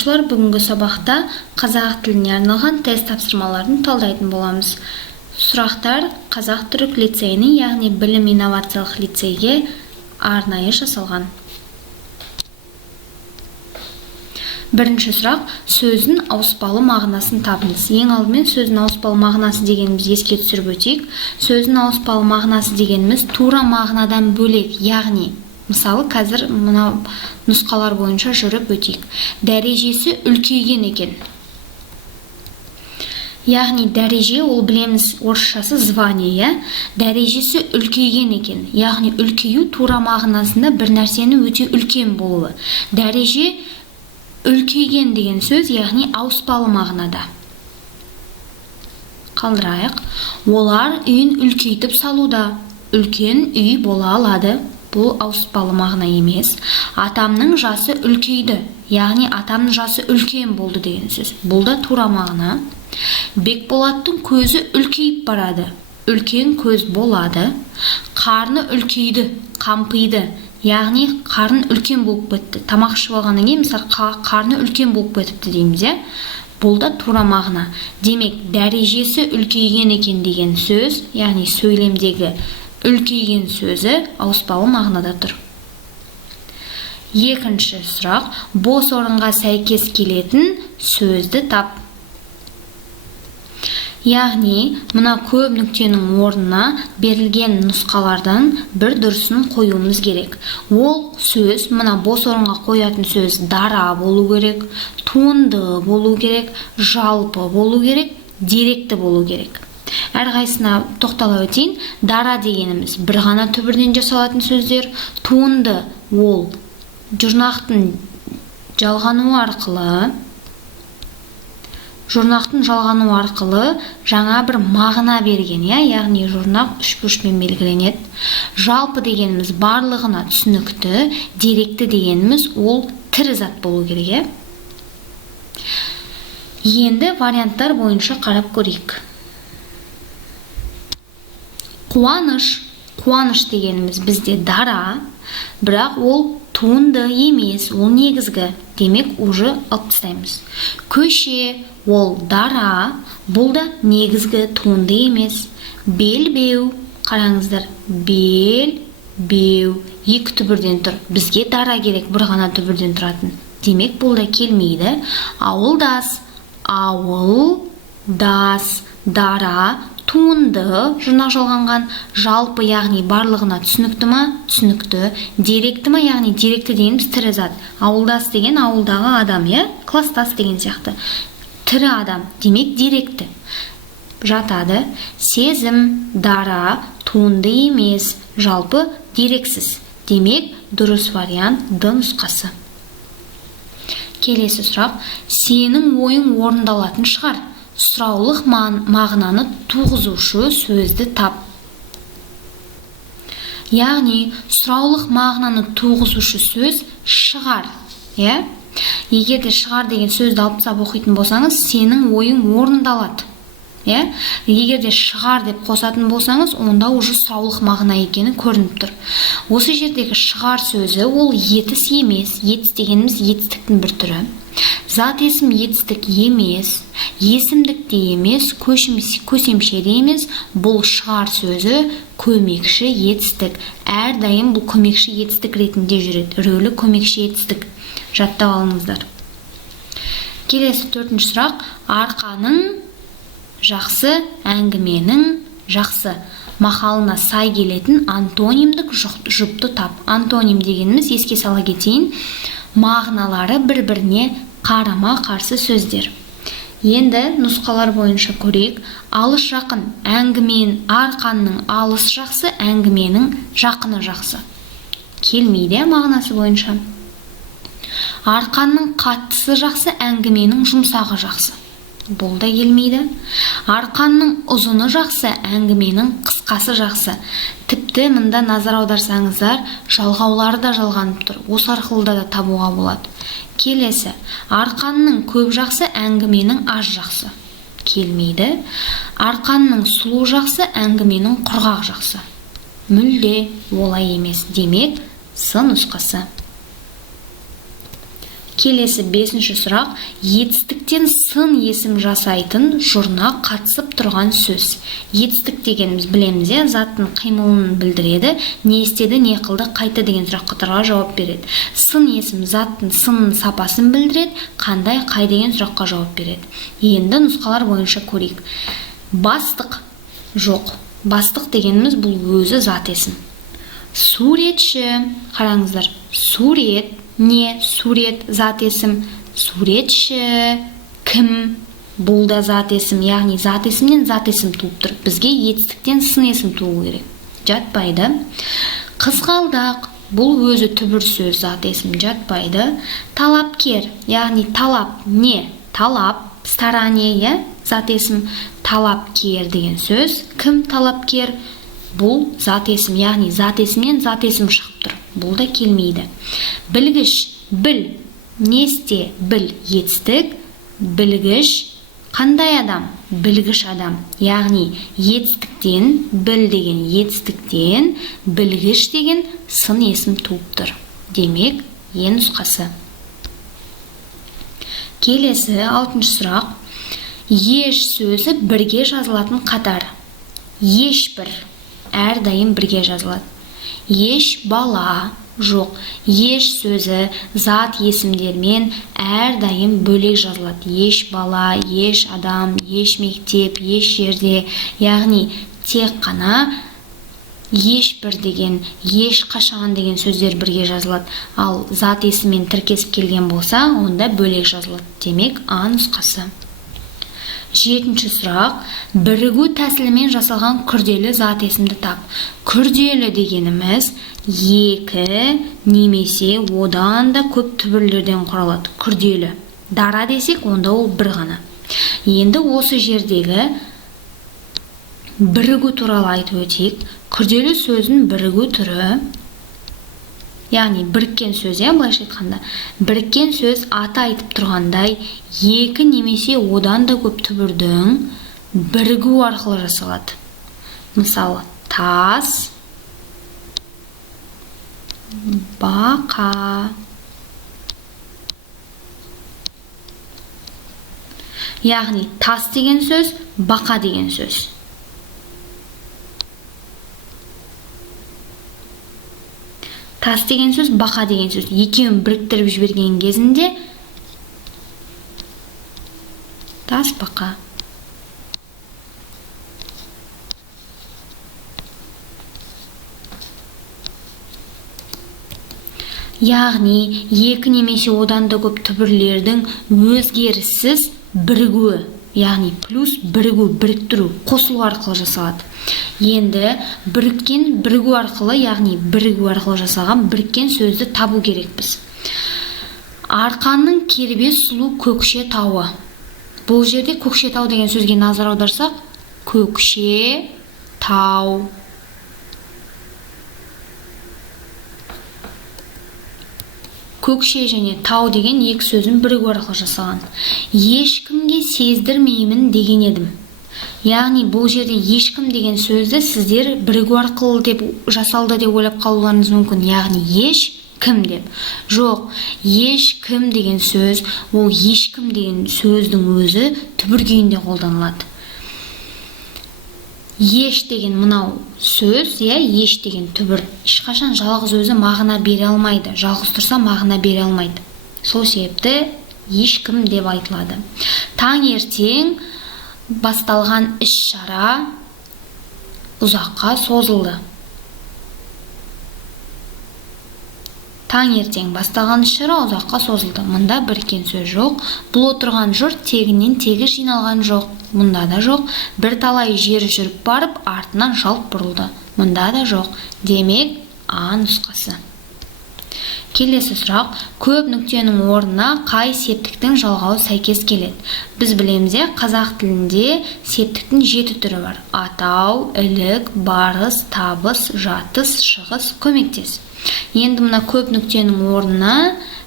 оқушылар, бүгінгі сабақта қазақ тіліне арналған тест тапсырмаларын талдайтын боламыз. Сұрақтар Қазақ түрік лицейінің, яғни білім инновациялық лицейге арнайы жасалған. Бірінші сұрақ: сөздің ауыспалы мағынасын табыңыз. Ең алдымен сөздің ауыспалы мағынасы дегеніміз еске түсіріп өтейік. Сөздің ауыспалы мағынасы дегеніміз тура мағынадан бөлек, яғни мысалы қазір мына нұсқалар бойынша жүріп өтейік. Дәрежесі үлкейген екен. Яғни дәреже, ол білеміз орысшасы звание, дәрежесі үлкейген екен. Яғни үлкею тура мағынасында бір нәрсені өте үлкен болуы. Дәреже үлкейген деген сөз, яғни ауыспалы мағынада. Қалдырайық. Олар үйін үлкейтіп салуда. Үлкен үй бола алады. Бұл ауыспалы мағына емес. Атамның жасы үлкейді. Яғни атамның жасы үлкен болды деген сөз. Бұл да тура мағына. Бекболаттың көзі үлкейіп барады. Үлкен көз болады. Қарны үлкейді, қампиды. Яғни қарны үлкен болып кетті. Тамақ ішіп алғаннан кейін мысалы қарны үлкен болып кетіпті дейміз, иә? Бұл да тура мағына. Демек, дәрежесі үлкейген екен деген сөз, яғни сөйлемдегі үлкейген сөзі ауыспалы мағынада тұр. Екінші сұрақ: бос орынға сәйкес келетін сөзді тап. Яғни, мына көп нүктенің орнына берілген нұсқалардан бір дұрысын қоюымыз керек. Ол сөз, мына бос орынға қоятын сөз дара болу керек, туынды болу керек, жалпы болу керек, деректі болу керек. Әрқайсына тоқтала өтейін. Дара дегеніміз бір ғана түбірден жасалатын сөздер. Туынды ол жұрнақтың жалғану арқылы жаңа бір мағына берген, яғни жұрнақ үш бұрышпен белгіленеді. Жалпы дегеніміз барлығына түсінікті, деректі дегеніміз ол тірі зат болу керек. Енді варианттар бойынша қарап көрейік. Қуаныш дегеніміз бізде дара, бірақ ол туынды емес, ол негізгі. Демек, уже алып тастаймыз. Көше, ол дара, бұл да негізгі, туынды емес. Белбеу, қараңыздар, белбеу, екі түбірден тұр. Бізге дара керек, бір ғана түбірден тұратын. Демек, бұл да келмейді. Ауылдас, дара, туынды, жұрнақ жалғанған, жалпы, яғни барлығына түсінікті ма? Түсінікті. Деректі ма? Яғни деректі дегеніміз тірі зат. Ауылдас деген ауылдағы адам, кластас деген сияқты. Тірі адам, демек деректі. Жатады. Сезім, дара, туынды емес, жалпы дерексіз. Демек, дұрыс вариант Д нұсқасы. Келесі сұрақ: сенің ойың орындалатын шығар. Сұраулық мағынаны туғызушы сөзді тап. Яғни, сұраулық мағынаны туғызушы сөз шығар. Егер де шығар деген сөзді алып тастап оқитын болсаңыз, сенің ойың орындалады. Егер де шығар деп қосатын болсаңыз, онда уже сұраулық мағына екені көрініп тұр. Осы жердегі шығар сөзі ол етіс емес. Етіс дегеніміз етістіктің бір түрі. Зат есім етістік емес, есімдік де емес, көсемше де емес. Бұл шығар сөзі көмекші етістік. Әрдайым бұл көмекші етістік ретінде жүреді. Рөлі көмекші етістік. Жаттап алыңыздар. Келесі төртінші сұрақ: арқаның жақсы, әңгіменің жақсы мақалына сай келетін антонимдік жұпты тап. Антоним дегеніміз, еске сала кетейін, мағыналары бір-біріне қарама-қарсы сөздер. Енді нұсқалар бойынша көрейік. Алыс жақын, арқанның алыс жақсы, әңгіменің жақыны жақсы. Келмейді мағынасы бойынша. Арқанның қаттысы жақсы, әңгіменің жұмсағы жақсы. Бұл да келмейді. Арқанның ұзыны жақсы, әңгіменің қысқасы жақсы. Тіпті мында назар аударсаңыздар, жалғаулары да жалғанып тұр. Осы арқылы да табуға болады. Келесі: арқанның көп жақсы, әңгіменің аз жақсы. Келмейді. Арқанның сұлу жақсы, әңгіменің құрғақ жақсы. Мүлде олай емес. Демек, С нұсқасы. Келесі 5-ші сұрақ. Етістіктен сын есім жасайтын жұрна қатысып тұрған сөз. Етістік дегеніміз білеміз, заттың қимылын білдіреді. Не істеді, не қылды, қайты деген сұрақтарға жауап береді. Сын есім заттың сынның сапасын білдіреді, қандай, қай деген сұраққа жауап береді. Енді нұсқалар бойынша көрейік. Бастық жоқ. Бастық дегеніміз бұл өзі зат есім. Суретші, қараңыздар. Сурет, не, сурет, зат есім. Суретші, кім, бұл да зат есім. Яғни зат есімнен зат есім туып тұр. Бізге етістіктен сын есім туы керек. Жатпайды. Қызғалдақ, бұл өзі түбір сөз, зат есім, жатпайды. Талапкер, яғни талап, не, талап, старание, зат есім. Талапкер деген сөз. Кім талапкер? Бұл зат есім, яғни зат есімнен зат есім шығып тұр. Бұл да келмейді. Білгіш, біл, несте, біл, етістік. Білгіш, қандай адам? Білгіш адам. Яғни етістіктен, біл деген етістіктен, білгіш деген сын есім туып тұр. Демек, ең нұсқасы. Келесі 6-шы сұрақ. Еш сөзі бірге жазылатын қатар. Ешбір, әрдайым бірге жазылады. Еш бала, жоқ. Еш сөзі зат есімдермен әрдайым бөлек жазылады. Еш бала, еш адам, еш мектеп, еш жерде. Яғни тек қана ешбір деген, еш қашан деген сөздер бірге жазылады. Ал зат есіммен тіркесіп келген болса, онда бөлек жазылады. Демек, А нұсқасы. 7-ші сұрақ. Бірігу тәсілімен жасалған күрделі зат есімді тап. Күрделі дегеніміз екі немесе одан да көп түбірлерден құралады. Күрделі. Дара десек, онда ол бір ғана. Енді осы жердегі бірігу туралы айтып өтейік. Күрделі сөздің бірігу түрі, яғни біріккен сөз, былайша айтқанда, біріккен сөз аты айтып тұрғандай, екі немесе одан да көп түбірдің бірігу арқылы жасалады. Мысалы, тас, бақа. Яғни тас деген сөз, бақа деген сөз. Тас деген сөз, бақа деген сөз. Екеуін біріктіріп жіберген кезінде тас, бақа. Яғни, екі немесе одан да көп түбірлердің өзгеріссіз бірігуі, яғни плюс бірігу, біріктіру, қосылу арқылы жасалады. Енді бірігу арқылы, яғни бірігу арқылы жасалған біріккен сөзді табу керекпіз. Арқаның кербез сұлу көкше тауы. Бұл жерде көкше тау деген сөзге назар аударсақ, көкше тау. Көкше және тау деген екі сөзін бірігу арқылы жасалған. Ешкімге сездірмеймін деген едім. Яғни бұл жерде ешкім деген сөзді сіздер бірігу арқылы деп жасалды деп ойлап қалуларыңыз мүмкін. Яғни ешкім деп. Жоқ, ешкім деген сөз, ол ешкім деген сөздің өзі түбір күйінде қолданылады. Еш деген мынау сөз, еш деген түбір ешқашан жалғыз өзі мағына бере алмайды. Жалғыз тұрса мағына бере алмайды. Сол себепті ешкім деп айтылады. Таңертең басталған іс-шара ұзаққа созылды. Таңертең басталған іс-шара ұзаққа созылды. Мұнда біріккен сөз жоқ. Бұл отырған жұрт тегінен тегі жиналған жоқ. Мұнда да жоқ. Бір талай жер жүріп барып, артынан жалт бұрылды. Мұнда да жоқ. Демек, А нұсқасы. Келесі сұрақ. Көп нүктенің орнына қай септіктің жалғауы сәйкес келеді? Біз білеміз, қазақ тілінде септіктің 7 түрі бар. Атау, ілік, барыс, табыс, жатыс, шығыс, көмектес. Енді мына көп нүктенің орнына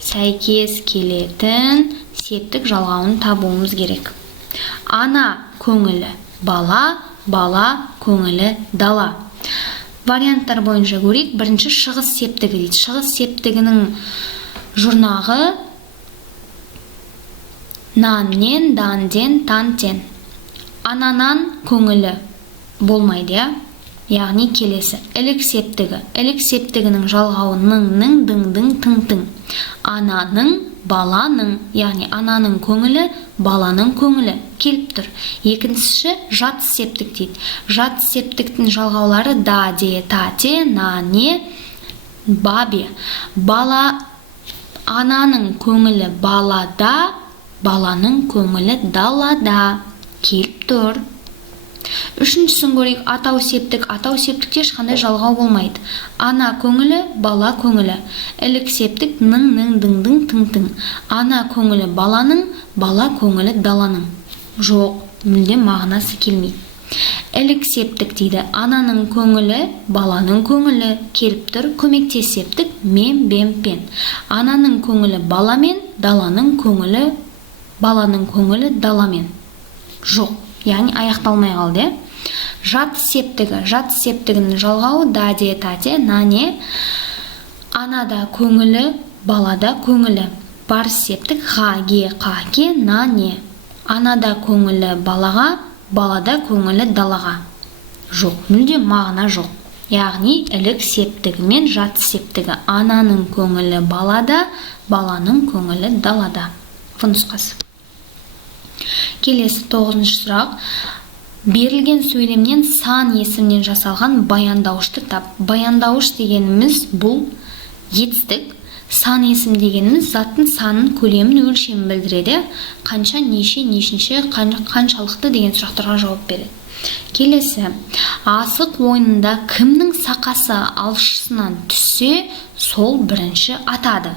сәйкес келетін септік жалғауын табуымыз керек. Ана көңілі бала, бала көңілі дала. Варианттар бойынша көрейік. Бірінші шығыс септігі дейді. Шығыс септігінің жұрнағы Наннен, данден, тантен. Ананан көңілі болмайды, я? Яғни келесі. Ілік септігі. Ілік септігінің жалғауы ның, дың, тың. Ананың, баланың, яғни ананың көңілі, баланың көңілі келіп тұр. Екіншісі жат септік дейді. Жат септіктің жалғаулары да, де, та, те, на, не, бабе. Бала, ананың көңілі балада, баланың көңілі далада келіп тұр. Үшіншісін көрейік. Атау септік. Атау септікте ешқандай жалғау болмайды. Ана көңілі, бала көңілі. Ілік септік ның, дың, тың. Ана көңілі баланың, бала көңілі даланың. Жоқ, мүлдем мағынасы келмейді. Ілік септік дейді. Ананың көңілі, баланың көңілі келіп тұр. Көмектес септік мен, бем, пен. Ананың көңілі баламен, баланың көңілі даламен. Жоқ, яғни аяқталмай қалды. Жат септігі. Жат септігінің жалғауы да, де, та, те, на, не. Анада көңілі, балада көңілі. Бар септік ға, ге, қа, ке, на, не. Анада көңілі балаға, балада көңілі далаға. Жоқ, мүлде мағына жоқ. Яғни ілік септігі мен жат септігі. Ананың көңілі балада, баланың көңілі далада. В нұсқасы. Келесі 9-шы сұрақ. Берілген сөйлемнен сан есімнен жасалған баяндауышты тап. Баяндауыш дегеніміз бұл етістік. Сан есім дегеніміз заттың санын, көлемін, өлшемін білдіреді. Қанша, неше, нешінші, қаншалықты деген сұрақтарға жауап береді. Келесі. Асық ойынында кімнің сақасы алшысынан түссе, сол бірінші атады.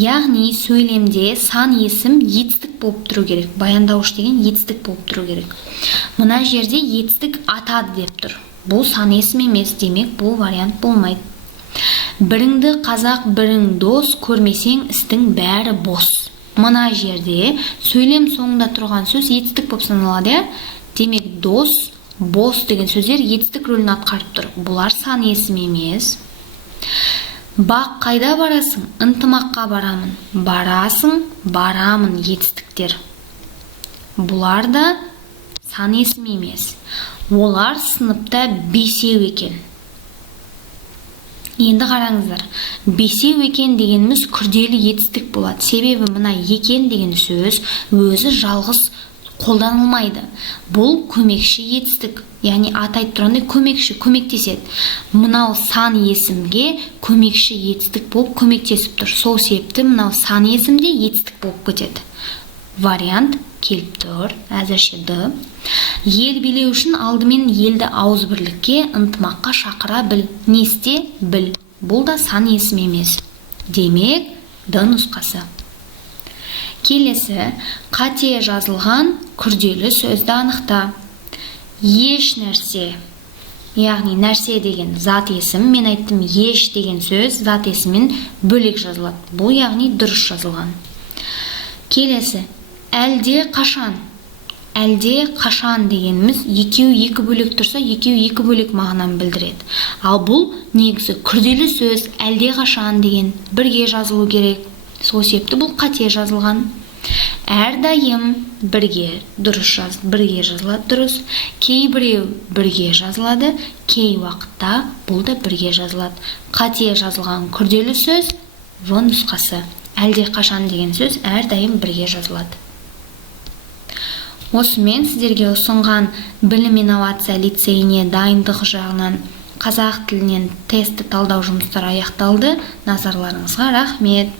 Яғни сөйлемде сан есім етістік болып тұру керек. Баяндауыш деген етістік болып тұру керек. Мына жерде етістік атады деп тұр. Бұл сан есім емес, демек бұл вариант болмайды. Біріңді қазақ, бірің дос, көрмесең істің бәрі бос. Мына жерде сөйлем соңында тұрған сөз етістік болып саналады. Демек дос, бос деген сөздер етістік рөлін атқарып тұр. Бұлар сан есім емес. Бақ қайда барасың? Ынтымаққа барамын. Барасың, барамын етістіктер. Бұлар да сан есім емес. Олар сыныпта бесеу екен. Енді қараңыздар. Бесеу екен дегеніміз күрделі етістік болады. Себебі мына екен деген сөз өзі жалғыз қолданылмайды. Бұл көмекші етістік. Яғни атайды тұрғандай көмекші, көмектеседі. Мынау сан есімге көмекші етістік болып көмектесіп тұр. Сол себепті мынау сан есімде етістік болып кетеді. Вариант келіп тұр. Әзірше д. Ел билеу үшін алдымен елді ауызбірлікке, ынтымаққа шақыра біл. Не істе? Біл. Бұл да сан есім емес. Демек д нұсқасы. Келесі. Қате жазылған күрделі сөзді анықта. Еш нәрсе. Яғни нәрсе деген зат есім. Мен айттым еш деген сөз зат есіммен бөлек жазылады. Бұл яғни дұрыс жазылған. Келесі. Әлде қашан. Әлде қашан дегеніміз екеу екі бөлек тұрса, екеу екі бөлек мағынаны білдіреді. Ал бұл негізі күрделі сөз әлде қашан деген бірге жазылу керек. Сол себепті бұл қате жазылған. Әрдайым бірге бірге жазылады дұрыс. Кейбіреу бірге жазылады, кей уақытта бұл да бірге жазылады. Қате жазылған күрделі сөз в нұсқасы. Әлде қашан деген сөз әрдайым бірге жазылады. Осымен сіздерге ұсынған білім инновация лицейіне дайындық жағынан қазақ тілінен тестті талдау жұмыстары аяқталды. Назарларыңызға рахмет.